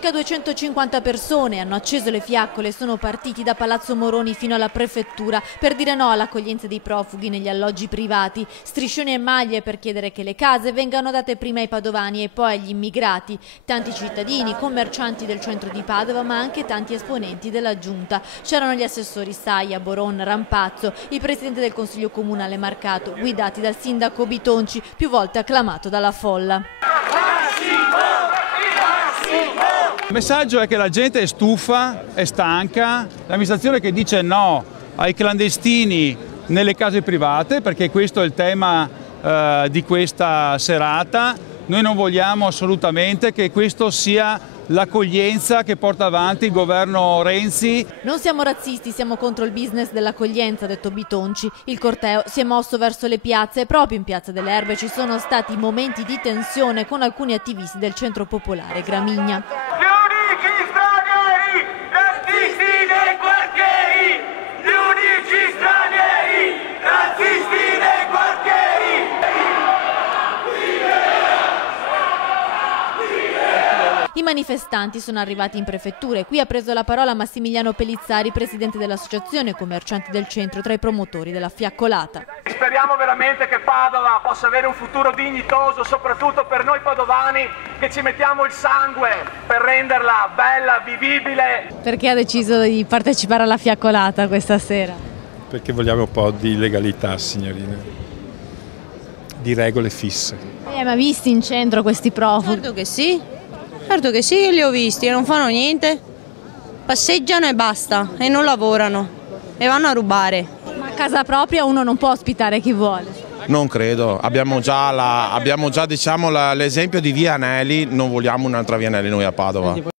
Circa 250 persone hanno acceso le fiaccole e sono partiti da Palazzo Moroni fino alla prefettura per dire no all'accoglienza dei profughi negli alloggi privati. Striscioni e maglie per chiedere che le case vengano date prima ai padovani e poi agli immigrati. Tanti cittadini, commercianti del centro di Padova, ma anche tanti esponenti della giunta. C'erano gli assessori Saia, Boron, Rampazzo, il presidente del Consiglio Comunale Marcato, guidati dal sindaco Bitonci, più volte acclamato dalla folla. Il messaggio è che la gente è stufa, è stanca, l'amministrazione che dice no ai clandestini nelle case private, perché questo è il tema di questa serata. Noi non vogliamo assolutamente che questo sia l'accoglienza che porta avanti il governo Renzi. Non siamo razzisti, siamo contro il business dell'accoglienza, ha detto Bitonci. Il corteo si è mosso verso le piazze e proprio in Piazza delle Erbe ci sono stati momenti di tensione con alcuni attivisti del centro popolare Gramigna. I manifestanti sono arrivati in prefettura e qui ha preso la parola Massimiliano Pellizzari, presidente dell'associazione Commercianti del Centro, tra i promotori della fiaccolata. Speriamo veramente che Padova possa avere un futuro dignitoso, soprattutto per noi padovani che ci mettiamo il sangue per renderla bella, vivibile. Perché ha deciso di partecipare alla fiaccolata questa sera? Perché vogliamo un po' di legalità, signorina, di regole fisse. Ma visti in centro questi profughi? Certo che sì, li ho visti, non fanno niente, passeggiano e basta, e non lavorano, e vanno a rubare. Ma a casa propria uno non può ospitare chi vuole? Non credo, abbiamo già diciamo, l'esempio di Via Anelli, non vogliamo un'altra Via Anelli noi a Padova.